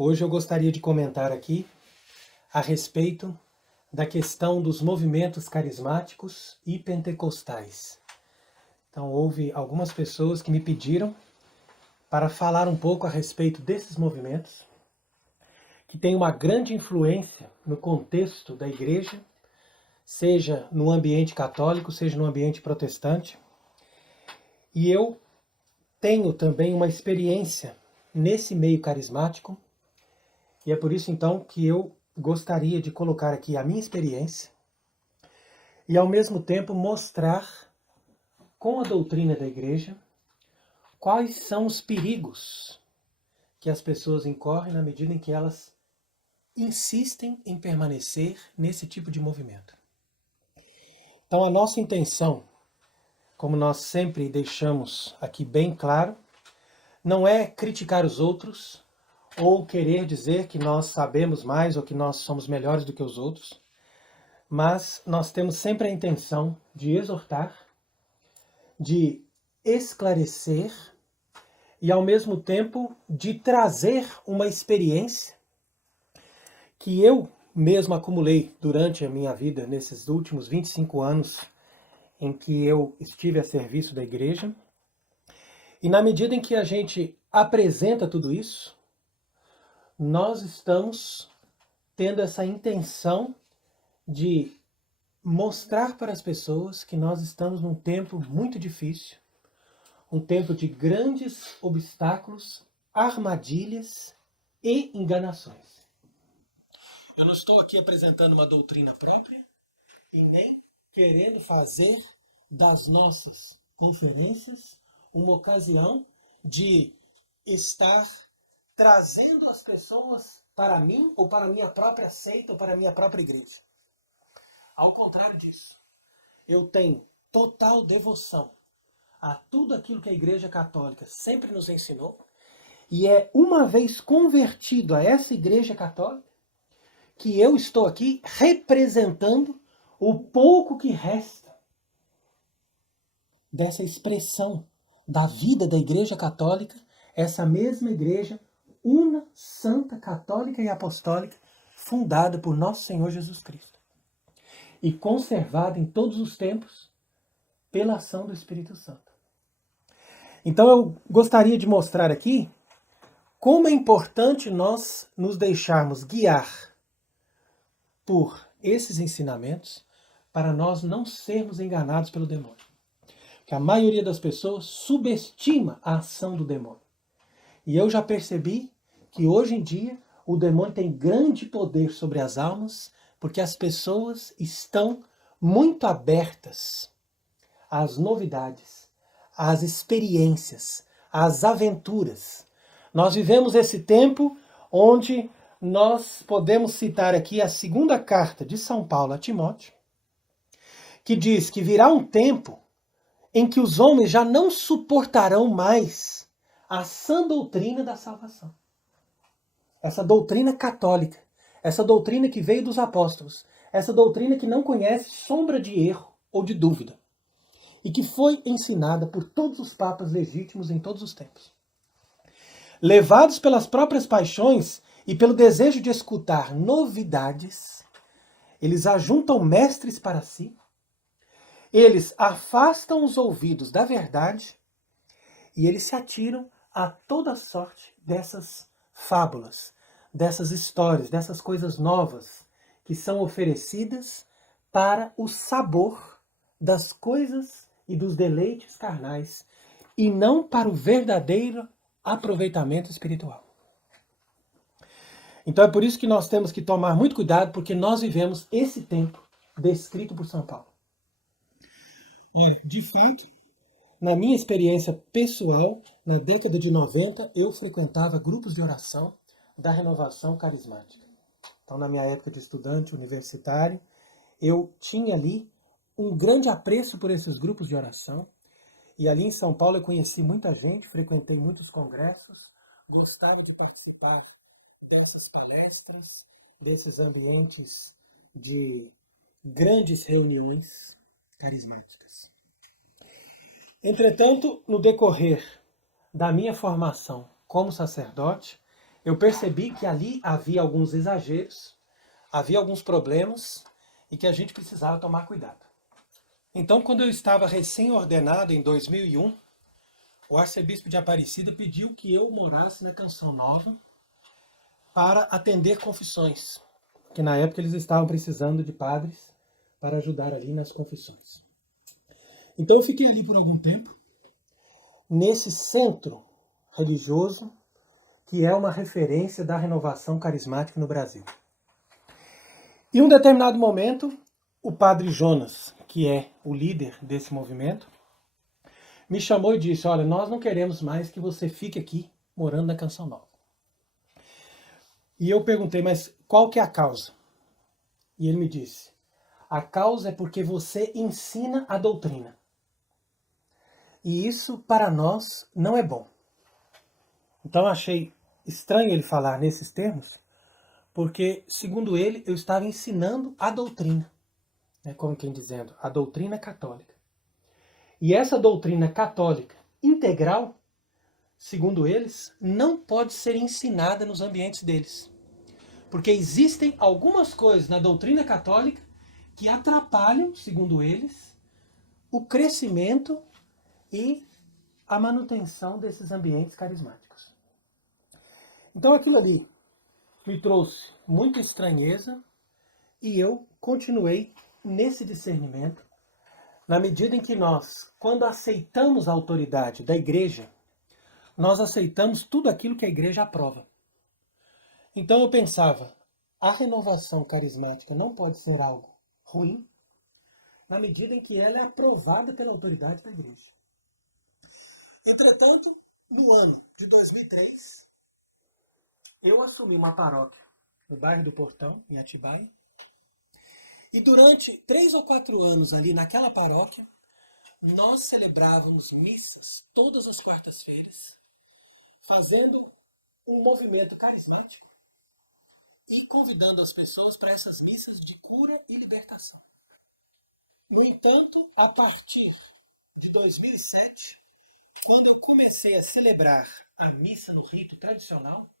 Hoje eu gostaria de comentar aqui a respeito da questão dos movimentos carismáticos e pentecostais. Então, houve algumas pessoas que me pediram para falar um pouco a respeito desses movimentos, que têm uma grande influência no contexto da igreja, seja no ambiente católico, seja no ambiente protestante. E eu tenho também uma experiência nesse meio carismático, e é por isso então que eu gostaria de colocar aqui a minha experiência e ao mesmo tempo mostrar com a doutrina da igreja quais são os perigos que as pessoas incorrem na medida em que elas insistem em permanecer nesse tipo de movimento. Então a nossa intenção, como nós sempre deixamos aqui bem claro, não é criticar os outros ou querer dizer que nós sabemos mais ou que nós somos melhores do que os outros, mas nós temos sempre a intenção de exortar, de esclarecer e ao mesmo tempo de trazer uma experiência que eu mesmo acumulei durante a minha vida, nesses últimos 25 anos em que eu estive a serviço da igreja. E na medida em que a gente apresenta tudo isso, nós estamos tendo essa intenção de mostrar para as pessoas que nós estamos num tempo muito difícil, um tempo de grandes obstáculos, armadilhas e enganações. Eu não estou aqui apresentando uma doutrina própria e nem querendo fazer das nossas conferências uma ocasião de estar trazendo as pessoas para mim ou para a minha própria seita ou para a minha própria igreja. Ao contrário disso, eu tenho total devoção a tudo aquilo que a Igreja Católica sempre nos ensinou, e é uma vez convertido a essa Igreja Católica que eu estou aqui representando o pouco que resta dessa expressão da vida da Igreja Católica, essa mesma Igreja una, santa, católica e apostólica, fundada por nosso Senhor Jesus Cristo e conservada em todos os tempos pela ação do Espírito Santo. Então eu gostaria de mostrar aqui como é importante nós nos deixarmos guiar por esses ensinamentos para nós não sermos enganados pelo demônio. Porque a maioria das pessoas subestima a ação do demônio. E eu já percebi que hoje em dia o demônio tem grande poder sobre as almas, porque as pessoas estão muito abertas às novidades, às experiências, às aventuras. Nós vivemos esse tempo onde nós podemos citar aqui a segunda carta de São Paulo a Timóteo, que diz que virá um tempo em que os homens já não suportarão mais a sã doutrina da salvação. Essa doutrina católica, essa doutrina que veio dos apóstolos, essa doutrina que não conhece sombra de erro ou de dúvida, e que foi ensinada por todos os papas legítimos em todos os tempos. Levados pelas próprias paixões e pelo desejo de escutar novidades, eles ajuntam mestres para si, eles afastam os ouvidos da verdade e eles se atiram a toda sorte dessas fábulas, dessas histórias, dessas coisas novas que são oferecidas para o sabor das coisas e dos deleites carnais e não para o verdadeiro aproveitamento espiritual. Então é por isso que nós temos que tomar muito cuidado, porque nós vivemos esse tempo descrito por São Paulo. Ora, de fato, na minha experiência pessoal, na década de 90, eu frequentava grupos de oração da Renovação Carismática. Então, na minha época de estudante universitário, eu tinha ali um grande apreço por esses grupos de oração. E ali em São Paulo eu conheci muita gente, frequentei muitos congressos, gostava de participar dessas palestras, desses ambientes de grandes reuniões carismáticas. Entretanto, no decorrer da minha formação como sacerdote, eu percebi que ali havia alguns exageros, havia alguns problemas e que a gente precisava tomar cuidado. Então, quando eu estava recém-ordenado em 2001, o arcebispo de Aparecida pediu que eu morasse na Canção Nova para atender confissões, que na época eles estavam precisando de padres para ajudar ali nas confissões. Então eu fiquei ali por algum tempo, nesse centro religioso, que é uma referência da renovação carismática no Brasil. Em um determinado momento, o padre Jonas, que é o líder desse movimento, me chamou e disse: olha, nós não queremos mais que você fique aqui morando na Canção Nova. E eu perguntei, mas qual que é a causa? E ele me disse: a causa é porque você ensina a doutrina. E isso, para nós, não é bom. Então eu achei estranho ele falar nesses termos, porque, segundo ele, eu estava ensinando a doutrina. Como quem dizendo, a doutrina católica. E essa doutrina católica integral, segundo eles, não pode ser ensinada nos ambientes deles. Porque existem algumas coisas na doutrina católica que atrapalham, segundo eles, o crescimento e a manutenção desses ambientes carismáticos. Então aquilo ali me trouxe muita estranheza e eu continuei nesse discernimento, na medida em que nós, quando aceitamos a autoridade da igreja, nós aceitamos tudo aquilo que a igreja aprova. Então eu pensava, a renovação carismática não pode ser algo ruim, na medida em que ela é aprovada pela autoridade da igreja. Entretanto, no ano de 2003, eu assumi uma paróquia no bairro do Portão, em Atibaia, e durante 3 ou 4 anos ali naquela paróquia, nós celebrávamos missas todas as quartas-feiras, fazendo um movimento carismático e convidando as pessoas para essas missas de cura e libertação. No entanto, a partir de 2007, quando eu comecei a celebrar a missa no rito tradicional,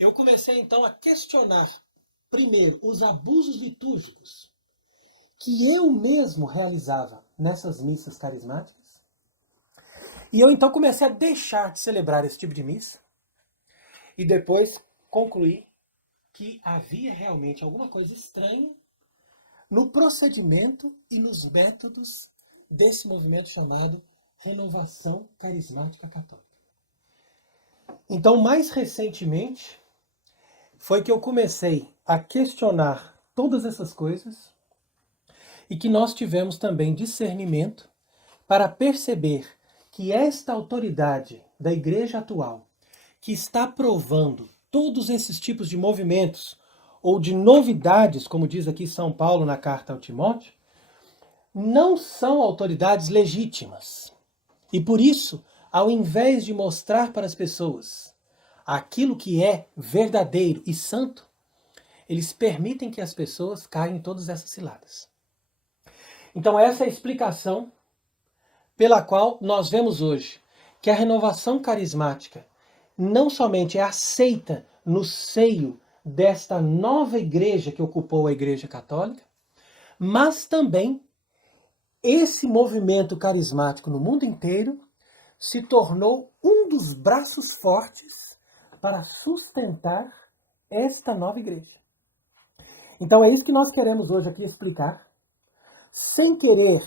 eu comecei então a questionar, primeiro, os abusos litúrgicos que eu mesmo realizava nessas missas carismáticas. E eu então comecei a deixar de celebrar esse tipo de missa e depois concluí que havia realmente alguma coisa estranha no procedimento e nos métodos desse movimento chamado Renovação Carismática Católica. Então, mais recentemente, foi que eu comecei a questionar todas essas coisas e que nós tivemos também discernimento para perceber que esta autoridade da igreja atual, que está provando todos esses tipos de movimentos ou de novidades, como diz aqui São Paulo na carta ao Timóteo, não são autoridades legítimas. E por isso, ao invés de mostrar para as pessoas aquilo que é verdadeiro e santo, eles permitem que as pessoas caiam em todas essas ciladas. Então essa é a explicação pela qual nós vemos hoje que a renovação carismática não somente é aceita no seio desta nova igreja que ocupou a Igreja Católica, mas também esse movimento carismático no mundo inteiro se tornou um dos braços fortes para sustentar esta nova igreja. Então é isso que nós queremos hoje aqui explicar, sem querer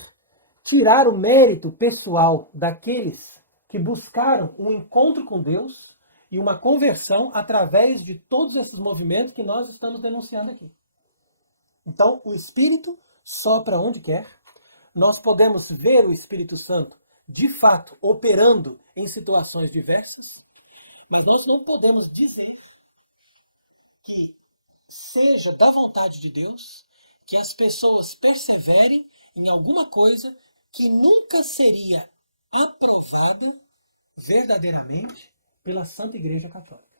tirar o mérito pessoal daqueles que buscaram um encontro com Deus e uma conversão através de todos esses movimentos que nós estamos denunciando aqui. Então, o Espírito sopra onde quer. Nós podemos ver o Espírito Santo, de fato, operando em situações diversas, mas nós não podemos dizer que seja da vontade de Deus que as pessoas perseverem em alguma coisa que nunca seria aprovada verdadeiramente pela Santa Igreja Católica.